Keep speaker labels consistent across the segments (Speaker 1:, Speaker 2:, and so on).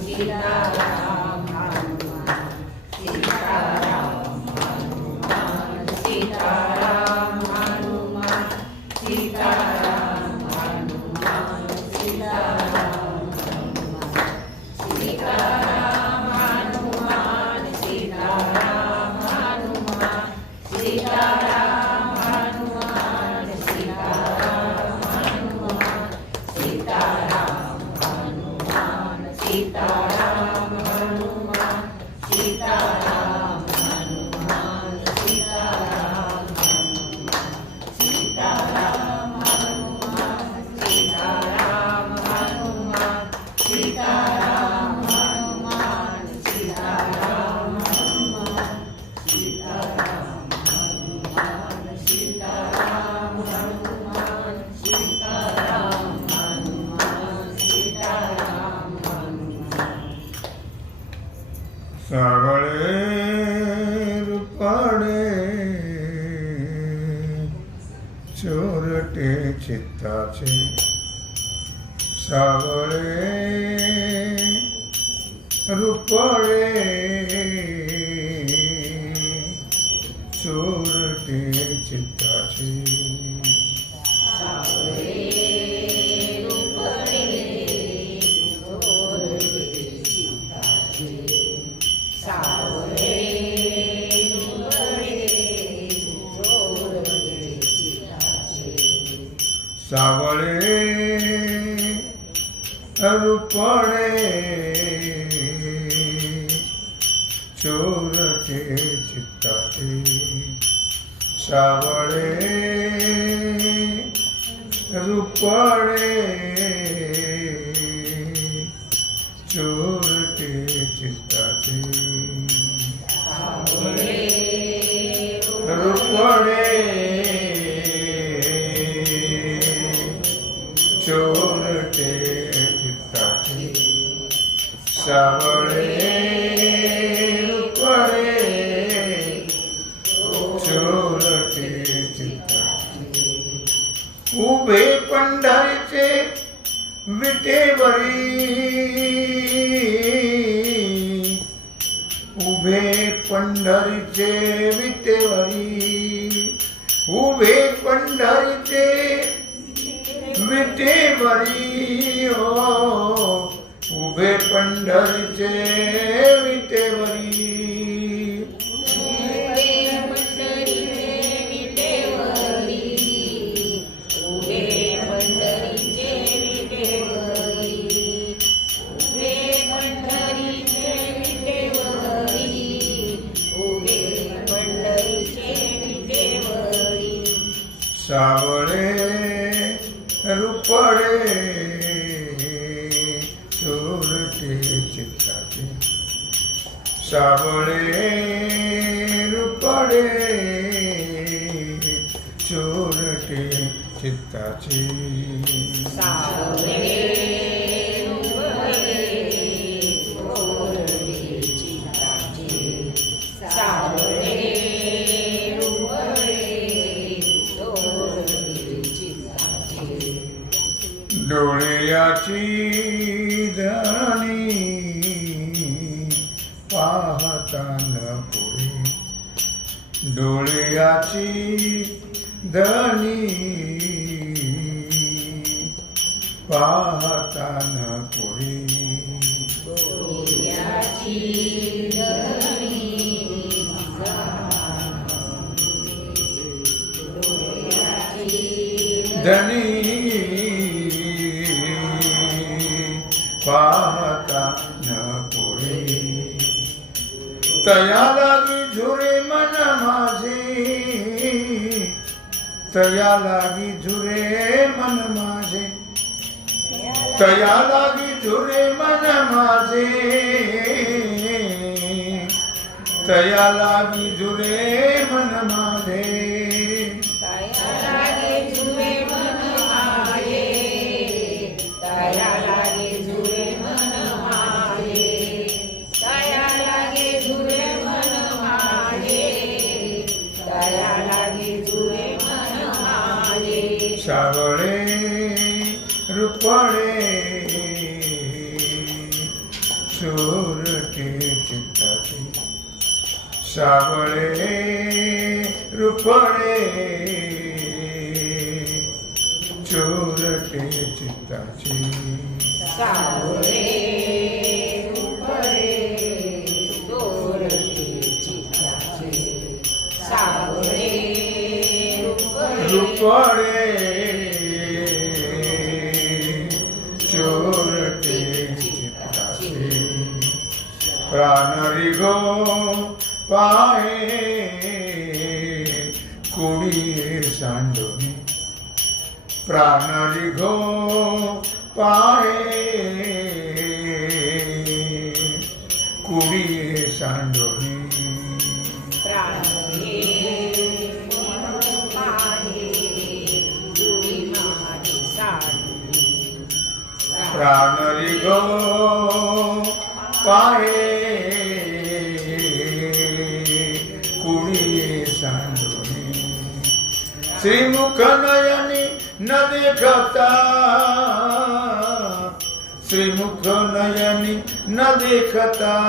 Speaker 1: Sita.
Speaker 2: மகளிர்படே ചുരുട്ടി ചിത്താച്ചി സവളേ റുപ്പഴേ Shravane रूपणे चोरटे चित्ताचे
Speaker 3: रूपणे
Speaker 2: worry उभे पंढरीचे विटेवरी उभे पंढरीचे विटेवरी हो उभे पंढरीचे विटेवरी રૂપડે ચોરટે ચિત્તા છે સાવળે રૂપડે ચોરટે ચિત્તા છે पाहता न पुढे
Speaker 3: धनी पाहता न पुढे
Speaker 2: तया लागी झुरे मन माझे तया लागी झुरे मन माझे। तया लागी झुरे मन माझे। तया लागी झुरे मन माझे। सुर के चिंता थी सावळे रुपणे। चोर के चिंता थी
Speaker 3: सावळे रुपणे। चोर के चिंता थी सावळे रुपणे।
Speaker 2: কানরিগো পায়ে কুড়িয়ে সাণ্ডনী প্রাণরিগো পায়ে কুড়িয়ে সাণ্ডনী প্রাণরিগো પાહે કુળીએ સાંજોની શ્રીમુખ નયની ન દેખતા શ્રીમુખ નયની ન દેખતા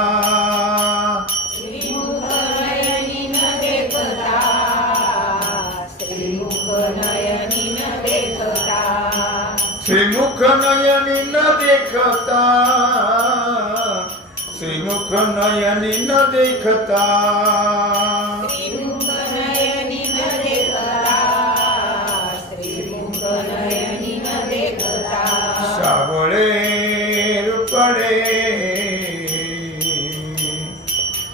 Speaker 2: શ્રીમુખ નયની ન દેખતા શ્રીમુખ નયની ન દેખતા સાવળે પડે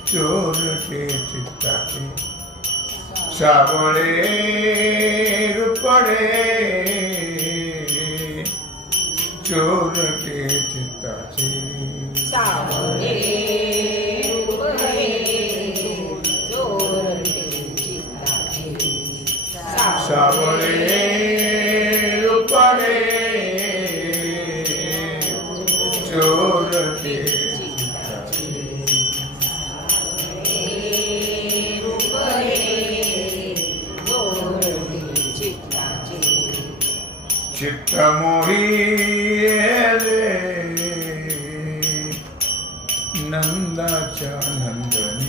Speaker 2: ચોર કે के કે સાવળે પડે ચોર કે ચિત્તા છે শ্রাবণের উপরে চোরকে চিত্ত মোহিয়ে নন্দা চানন্দনী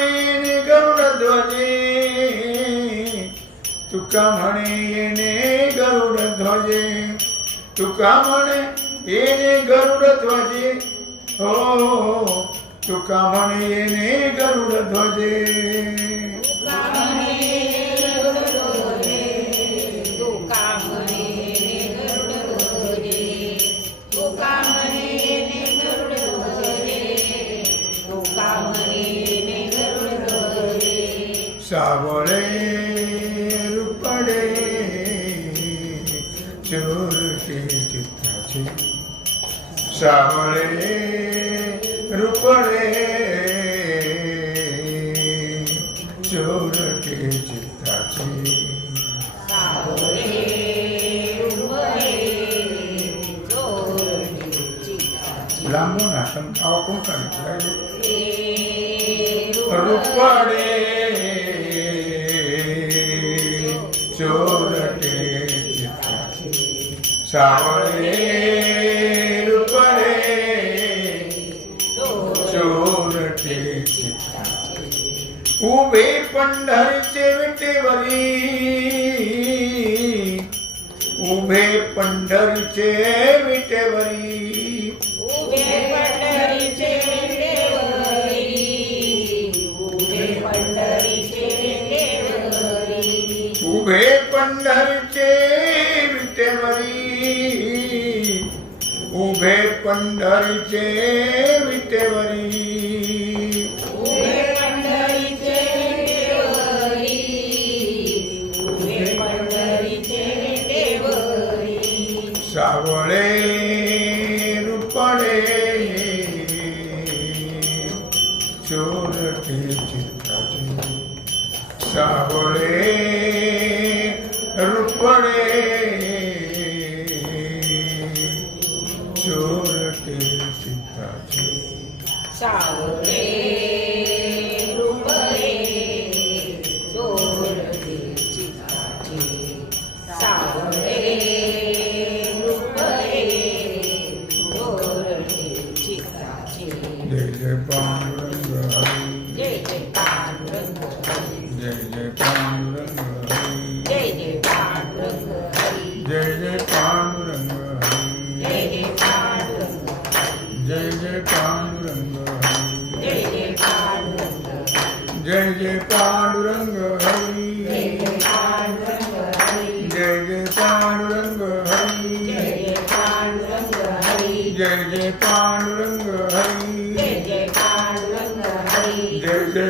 Speaker 2: तुका म्हणे येणे गरुड ध्वजे तुका म्हणे येणे गरुड ध्वजे हो हो तुका म्हणे येणे गरुड ध्वजे सावळे শ্যামলে রূপরে চোরকে চিত্তাছে લાંબો નાસન આવા કોણ સારી રૂપડે ચોરટે સાવળે चोरटे चित्ताचे उभे पंढरीचे विटेवरी उभे पंढरीचे विटेवरी
Speaker 3: उभे पंढरीचे देवरी उभे पंढरीचे देवरी
Speaker 2: उभे पंढरीचे विटेवरी उभे पंढरीचे विटेवरी God, Lord.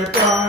Speaker 2: Bye.